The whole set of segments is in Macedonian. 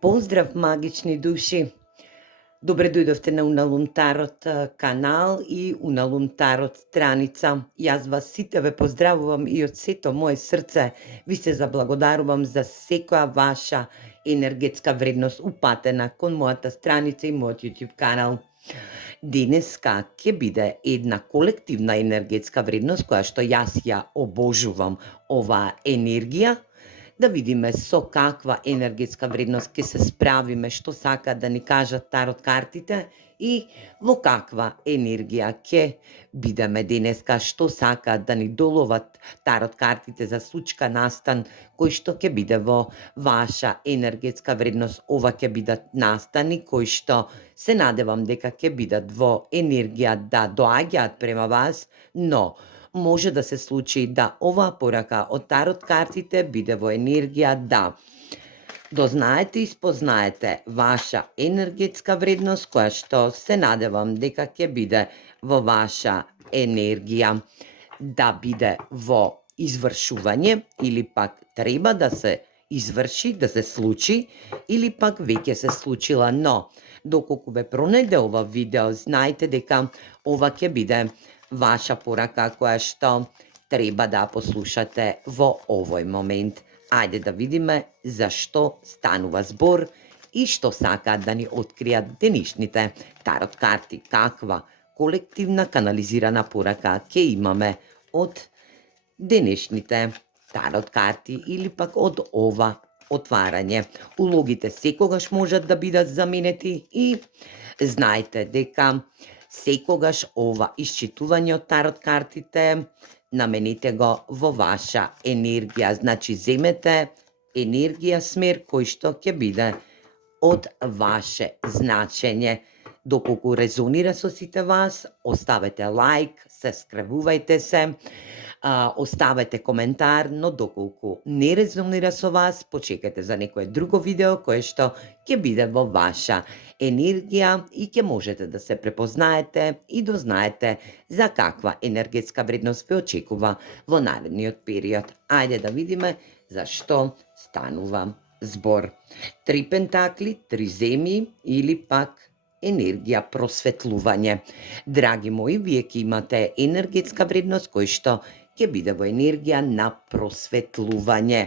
Поздрав, магични души! Добре дојдовте на Уналун Тарот канал и Уналун Тарот страница. Јас вас сите ве поздравувам и од сето моje срце ви се заблагодарувам за секоја ваша енергетска вредност упатена кон мојата страница и мојот YouTube канал. Денеска ќе биде една колективна енергетска вредност која што јас ја обожувам оваа енергија. Да видиме со каква енергетска вредност ќе се справиме, што сакаат да ни кажат тарот картите и во каква енергија ќе бидеме денеска, што сакаат да ни доловат тарот картите за случка настан кој што ќе биде во ваша енергетска вредност. Ова ќе бидат настани кои што се надевам дека ќе бидат во енергија да доаѓаат према вас, но може да се случи да оваа порака од тарот картите биде во енергија да дознаете и спознаете ваша енергетска вредност, која што се надевам дека ќе биде во ваша енергија да биде во извршување или пак треба да се изврши, да се случи или пак веќе се случила, но доколку ве пронајде ова видео, знаете дека ова ќе биде ваша порака која што треба да послушате во овој момент. Ајде да видиме за што станува збор и што сакаат да ни откријат денешните тарот карти. Каква колективна канализирана порака ќе имаме од денешните тарот карти или пак од ова отварање. Улогите секогаш можат да бидат заменети и знаете дека секогаш ова исчитување од тарот картите наменете го во ваша енергија. Значи, земете енергија, смер кој што ќе биде од ваше значење. Доколку резонира со сите вас, оставете лайк, се скребувајте се, оставете коментар, но доколку не резонира со вас, почекате за некое друго видео кое што ќе биде во ваша енергија и ќе можете да се препознаете и дознаете за каква енергетска вредност ве очекува во наредниот период. Ајде да видиме за што станува збор. 3 пентакли, 3 земи или пак енергија просветлување. Драги мои, вие ќе имате енергетска вредност кој што ќе биде во енергија на просветлување.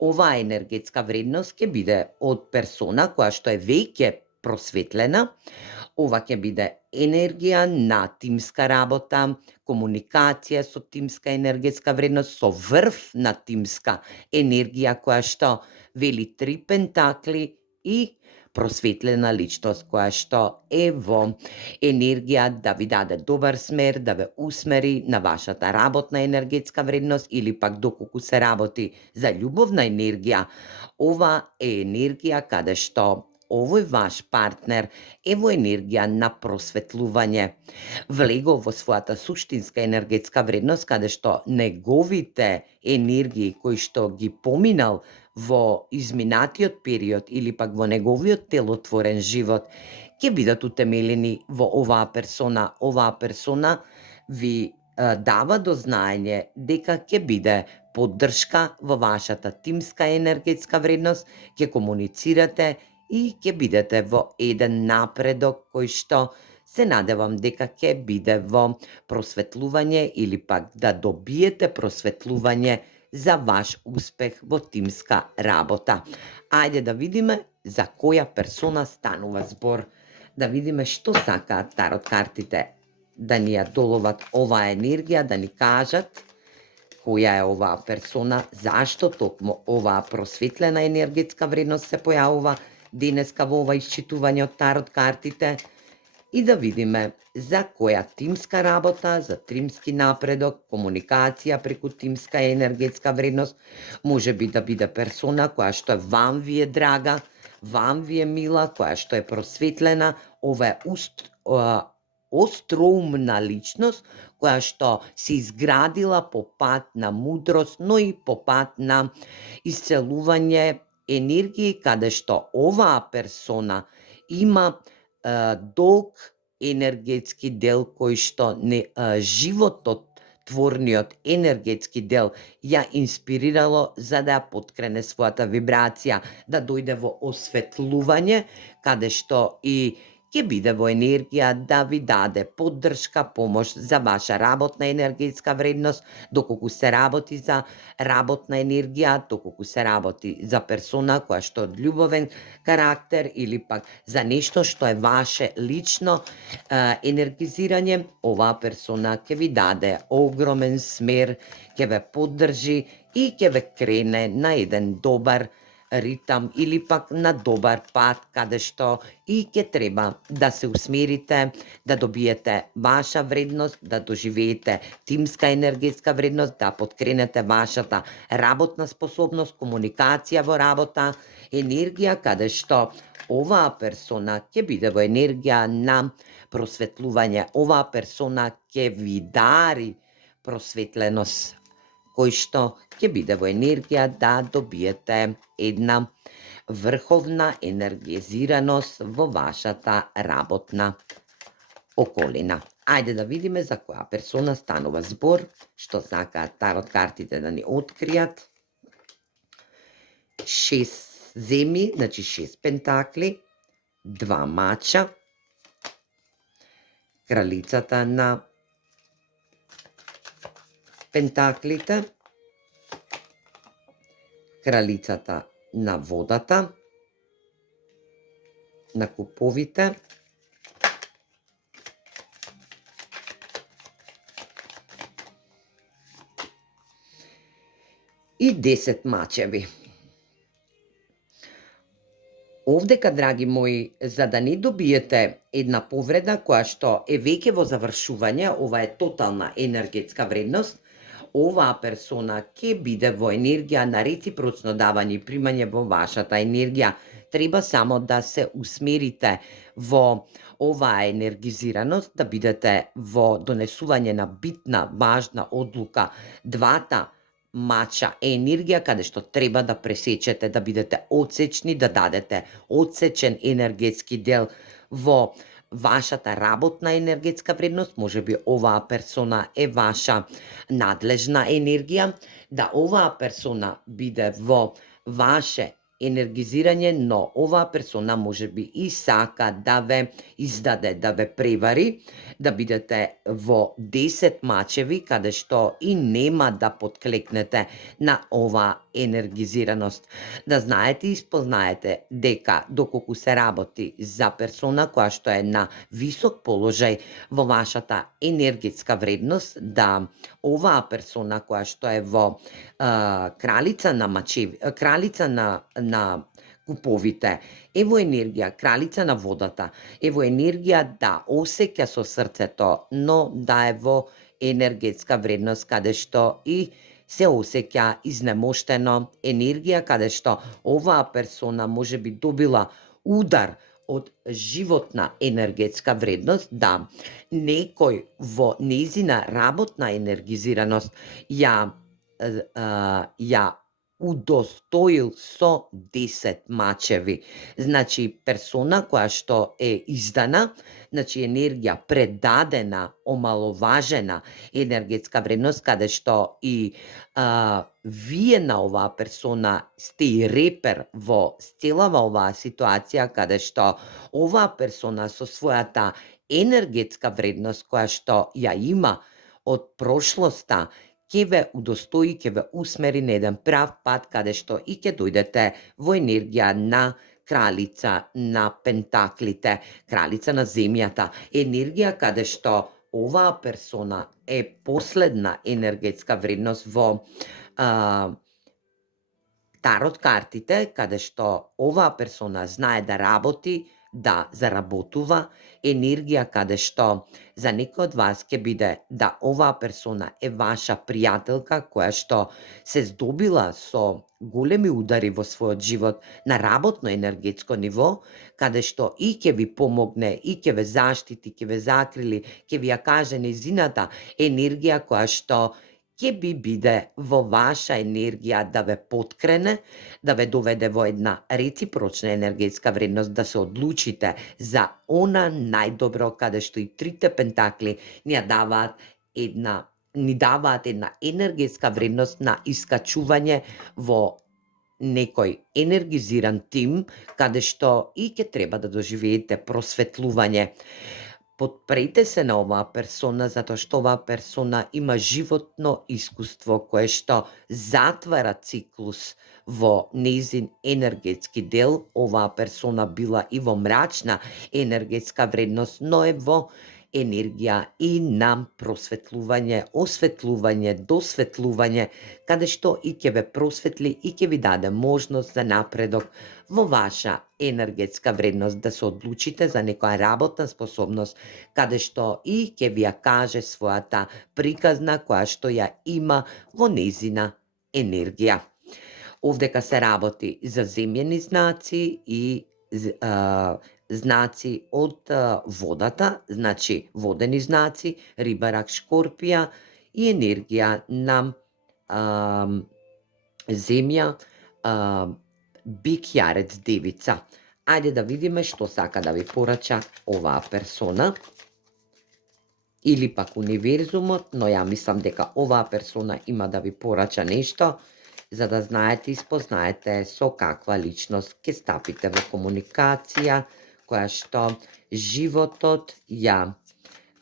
Оваа енергетска вредност ќе биде од персона која што е веќе просветлена. Ова ќе биде енергија на тимска работа, комуникација со тимска енергетска вредност, со врв на тимска енергија која што вели 3 пентакли и просветлена личност која што е во енергија да ви даде добар смер, да ве усмери на вашата работна енергетска вредност или пак доколку се работи за љубовна енергија. Ова е енергија каде што овој ваш партнер е во енергија на просветлување. Влегол во својата суштинска енергетска вредност каде што неговите енергии кои што ги поминал во изминатиот период или пак во неговиот телотворен живот ќе бидат утемелени во оваа персона. Оваа персона ви дава до знаење дека ќе биде поддршка во вашата тимска енергетска вредност, ќе комуницирате и ќе бидете во еден напредок кој што се надевам дека ќе биде во просветлување или пак да добиете просветлување за ваш успех во тимска работа. Ајде да видиме за која персона станува збор. Да видиме што сакаат тарот картите да ни ја доловат оваа енергија, да ни кажат која е оваа персона, зашто токму оваа просветлена енергетска вредност се појавува денеска во ова исчитување од тарот картите и да видиме за која тимска работа, за тимски напредок, комуникација преку тимска енергетска вредност, може би да биде персона која што вам ви е драга, вам ви е мила, која што е просветлена. Ова е остроумна личност која што се изградила по пат на мудрост, но и по пат на исцелување енергии каде што оваа персона има долг енергетски дел кој што животот творниот енергетски дел ја инспирирало за да ја поткрене својата вибрација, да дојде во осветлување, каде што и ќе биде во енергија да ви даде поддршка, помош за ваша работна енергетска вредност, доколку се работи за работна енергија, доколку се работи за персона која што од љубовен карактер или пак за нешто што е ваше лично енергизирање, оваа персона ќе ви даде огромен смер, ќе ве поддржи и ќе ве крене на еден добар ритам или пак на добар пат, каде што и ќе треба да се усмерите, да добиете ваша вредност, да доживеете тимска енергетска вредност, да подкренете вашата работна способност, комуникација во работа, енергија каде што оваа персона ќе биде во енергија на просветлување, оваа персона ќе ви дари просветленост, кој што ќе биде во енергија да добиете една врховна енергизираност во вашата работна околина. Ајде да видиме за која персона станува збор, што сакаат тарот картите да ни откријат. 6 земи, значи 6 пентакли, 2 мача, кралицата на пентаклите, кралицата на водата, на куповите, и 10 мачеви. Овдека, драги мои, за да не добиете една повреда која што е веќе во завршување, ова е тотална енергетска вредност, оваа персона ќе биде во енергија на реципрочно давање и примање во вашата енергија. Треба само да се усмерите во оваа енергизираност, да бидете во донесување на битна, важна одлука. Двата мача е енергија каде што треба да пресечете, да бидете одсечни, да дадете одсечен енергетски дел во вашата работна енергетска вредност. Можеби оваа персона е ваша надлежна енергија, да оваа персона биде во ваше енергизирање, но оваа персона можеби и сака да ве издаде, да ве превари, да бидете во 10 мачеви, каде што и нема да подклекнете на оваа енергизираност. Да знаете и спознаете дека доколку се работи за персона која што е на висок положај во вашата енергетска вредност, да оваа персона која што е во кралица на мачеви, кралица на куповите, е во енергија кралица на водата, е во енергија да осеќа со срцето, но да е во енергетска вредност каде што и се осеќа изнемоштено, енергија каде што оваа персона можеби добила удар од животна енергетска вредност, да некој во нејзина работна енергизираност ја удостоил со 10 мачеви. Значи, персона која што е издана, значи енергија предадена, омаловажена енергетска вредност, каде што и вие на оваа персона сте и репер во целава оваа ситуација, каде што оваа персона со својата енергетска вредност која што ја има од прошлоста, ќе ве удостои, ќе ве усмери на еден прав пат, каде што и ќе дојдете во енергија на кралица на пентаклите, кралица на земјата, енергија каде што оваа персона е последна енергетска вредност во тарот картите, каде што оваа персона знае да работи, да заработува, енергија каде што за некој од вас ќе биде да оваа персона е ваша пријателка која што се здобила со големи удари во својот живот на работно енергетско ниво, каде што и ќе ви помогне, и ќе ве заштити, ќе ве закрили, ќе ви ја каже нејзината енергија која што ќе биде во ваша енергија да ве поткрене, да ве доведе во една реципрочна енергетска вредност, да се одлучите за она најдобро, каде што и трите пентакли ни ја даваат една ни даваат една енергетска вредност на искачување во некој енергизиран тим, каде што и ќе треба да доживеете просветлување. Подпрете се на оваа персона, затоа што оваа персона има животно искуство кое што затвара циклус во нејзин енергетски дел. Оваа персона била и во мрачна енергетска вредност, но е во енергија и на просветлување, осветлување, досветлување, каде што и ќе ве просветли и ќе ви даде можност за напредок во ваша енергетска вредност, да се одлучите за некоја работна способност, каде што и ќе ви ја каже својата приказна која што ја има во нејзина енергија. Овдека се работи за земјени знаци и знаци од водата, значи водени знаци, риба, рак, шкорпија и енергија на земја, бик, јарец, девица. Ајде да видиме што сака да ви порача оваа персона или пак универзумот, но ја мислам дека оваа персона има да ви порача нешто, за да знаете и спознаете со каква личност ќе стапите во комуникација, која што животот ја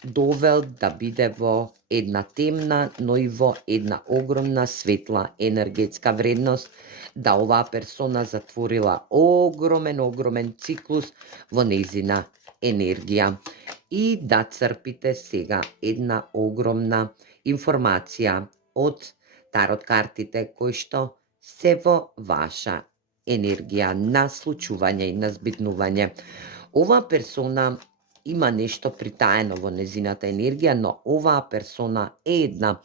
довел да биде во една темна, но и во една огромна светла енергетска вредност, да оваа персона затворила огромен циклус во нејзина енергија и да црпите сега една огромна информација од тарот картите кои што се во ваша енергија на случување и на збиднување. Оваа персона има нешто притаено во незината енергија, но оваа персона е една,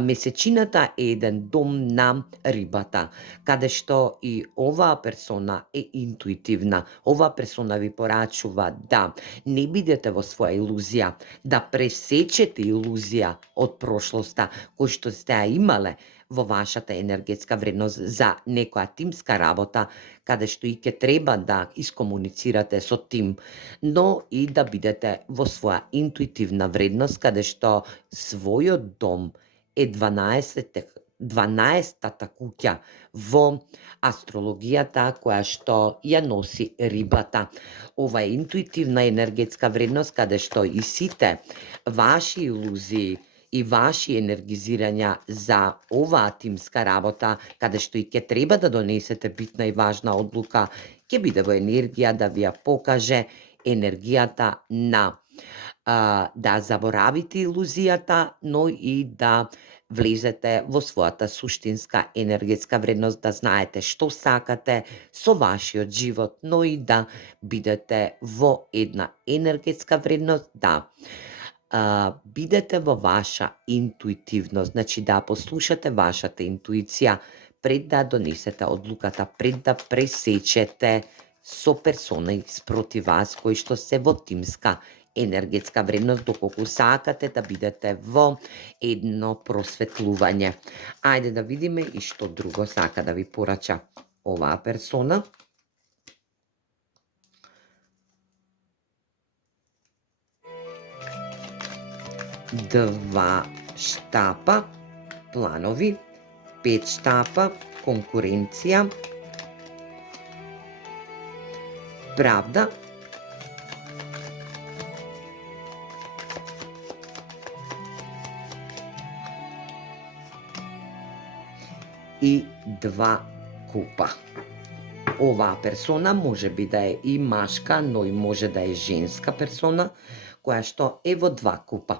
месечината е еден дом на рибата, каде што и оваа персона е интуитивна. Оваа персона ви порачува да не бидете во своја илузија, да пресечете илузија од прошлоста кој што сте ја имале во вашата енергетска вредност за некоја тимска работа, каде што и ќе треба да искомуницирате со тим, но и да бидете во своја интуитивна вредност, каде што својот дом е 12-тата куќа во астрологијата која што ја носи рибата. Ова е интуитивна енергетска вредност каде што и сите ваши илузии и ваши енергизирања за оваа тимска работа, каде што и ќе треба да донесете битна и важна одлука, ќе биде во енергија да ви ја покаже енергијата на да заборавите илузијата, но и да влезете во својата суштинска енергетска вредност, да знаете што сакате со вашиот живот, но и да бидете во една енергетска вредност, да бидете во ваша интуитивност, значи да послушате вашата интуиција пред да донесете одлуката, пред да пресечете со персони спроти вас кои што се во тимска енергетска вредност, доколку сакате да бидете во едно просветлување. Ајде да видиме и што друго сака да ви порача оваа персона. Два штапа, планови, 5 штапа, конкуренција, правда, и 2 купа. Оваа персона може би да е и машка, но и може да е женска персона, која што е во 2 купа.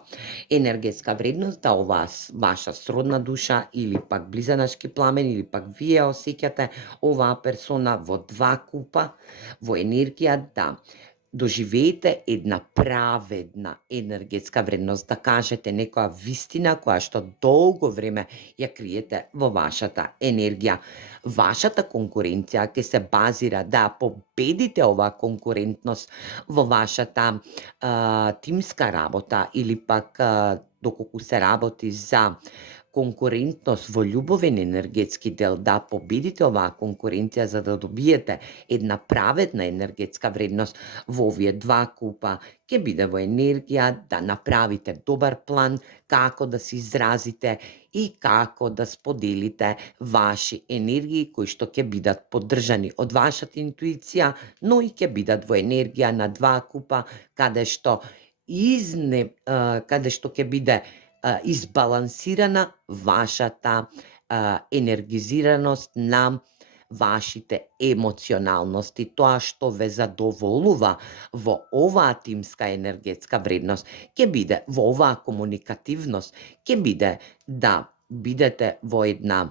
Енергетска вредност да оваа ваша сродна душа или пак близанашки пламен или пак вие осеќате оваа персона во 2 купа, во енергија да доживеете една праведна енергетска вредност, да кажете некоја вистина која што долго време ја криете во вашата енергија. Вашата конкуренција ќе се базира да победите оваа конкурентност во вашата тимска работа или пак доколку се работи за конкурентност во љубовен енергетски дел, да победите оваа конкуренција за да добиете една праведна енергетска вредност во овие 2 купа, ќе биде во енергија да направите добар план како да се изразите и како да споделите ваши енергии кои што ќе бидат поддржани од вашата интуиција, но и ќе бидат во енергија на 2 купа каде што ќе биде избалансирана вашата енергизираност на вашите емоционалности, тоа што ве задоволува во оваа тимска енергетска вредност, ќе биде во оваа комуникативност, ќе биде да бидете во една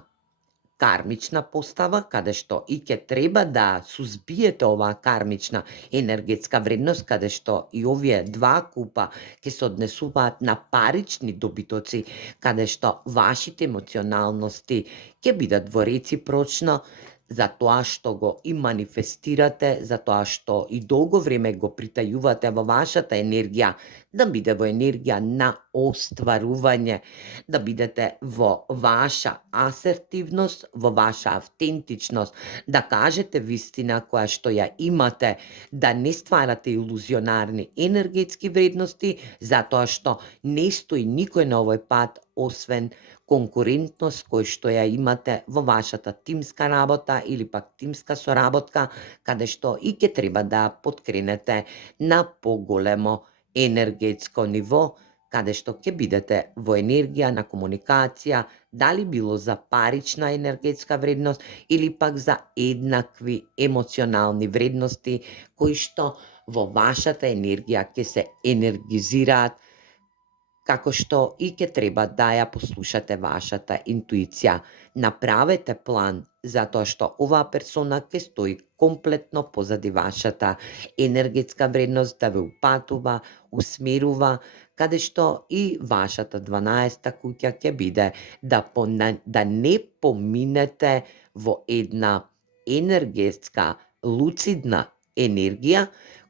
кармична постава, каде што и ќе треба да сузбиете оваа кармична енергетска вредност, каде што и овие 2 купа ќе се однесуваат на парични добитоци, каде што вашите емоционалности ќе бидат во реципрочно за тоа што го и манифестирате, за тоа што и долго време го притајувате во вашата енергија, да биде во енергија на остварување, да бидете во ваша асертивност, во ваша автентичност, да кажете вистина која што ја имате, да не стварате илузионарни енергетски вредности, затоа што не стои никој на овој пат освен конкурентност кој што ја имате во вашата тимска работа или пак тимска соработка, каде што и ќе треба да поткренете на поголемо енергетско ниво, каде што ќе бидете во енергија на комуникација, дали било за парична енергетска вредност или пак за еднакви емоционални вредности кои што во вашата енергија ќе се енергизираат, како што и ќе треба да ја послушате вашата интуиција. Направете план, затоа што оваа персона ќе стои комплетно позади вашата енергетска вредност, да ве упатува, усмерува, каде што и вашата 12-та куќа ќе биде да не поминете во една енергетска, луцидна енергија,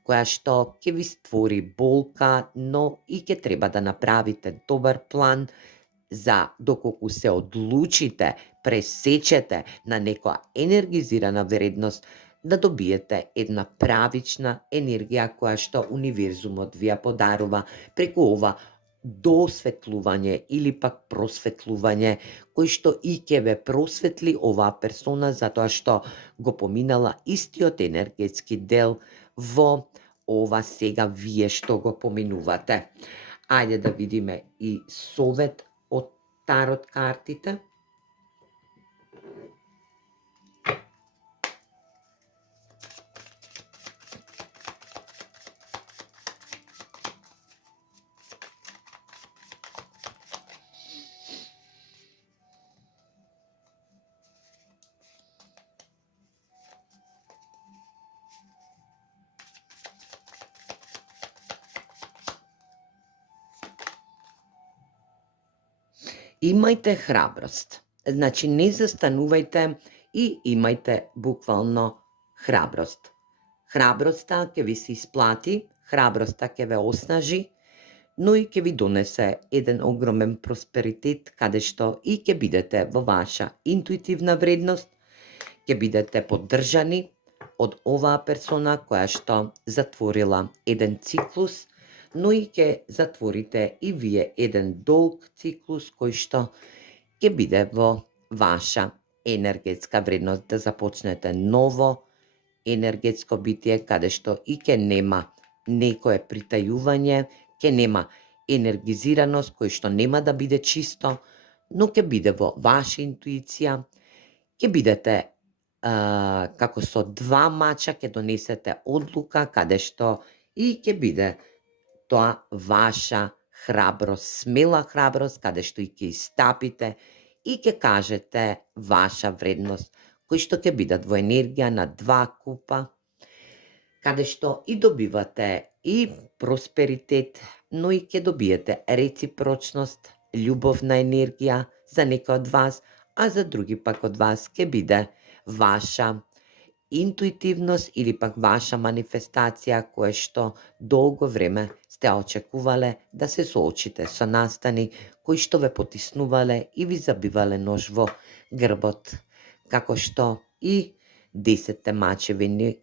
која што ќе ви створи болка, но и ќе треба да направите добар план за доколку се одлучите, пресечете на некоја енергизирана вредност, да добиете една правична енергија која што универзумот ви ја подарува преку ова досветлување или пак просветлување, кој што и ќе ве просветли оваа персона затоа што го поминала истиот енергетски дел во ова сега вие што го поминувате. Ајде да видиме и совет од тарот картите. Имајте храброст. Значи, не застанувајте и имајте буквално храброст. Храброста ќе ви се исплати, храброста ќе ве оснажи, но и ќе ви донесе еден огромен просперитет, каде што и ќе бидете во ваша интуитивна вредност, ќе бидете поддржани од оваа персона која што затворила еден циклус, но и ќе затворите и вие еден долг циклус кој што ќе биде во ваша енергетска вредност, да започнете ново енергетско битие, каде што и ќе нема некое притајување, ќе нема енергизираност кој што нема да биде чисто, но ќе биде во ваша интуиција, ќе бидете како со 2 мача ќе донесете одлука, каде што и ќе биде тоа ваша храброст, смела храброст, каде што и ќе истапите и ќе кажете ваша вредност, кои што ќе бидат во енергија на 2 купа, каде што и добивате и просперитет, но и ќе добиете реципрочност, љубовна енергија за некој од вас, а за други пак од вас ќе биде ваша интуитивност или пак ваша манифестација која што долго време сте очекувале да се соочите со настани кои што ве потиснувале и ви забивале нож во грбот, како што и 10 мачевини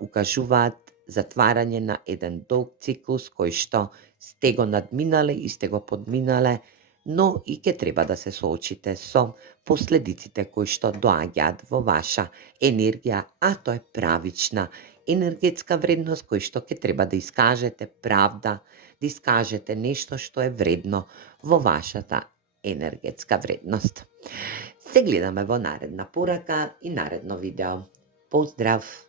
укажуваат затварање на еден долг циклус кој што сте го надминале и сте го подминале, но и ќе треба да се соочите со последиците кои што доаѓаат во ваша енергија, а тоа е правична енергетска вредност кој што ќе треба да искажете правда, да искажете нешто што е вредно во вашата енергетска вредност. Се гледаме во наредна порака и наредно видео. Поздрав!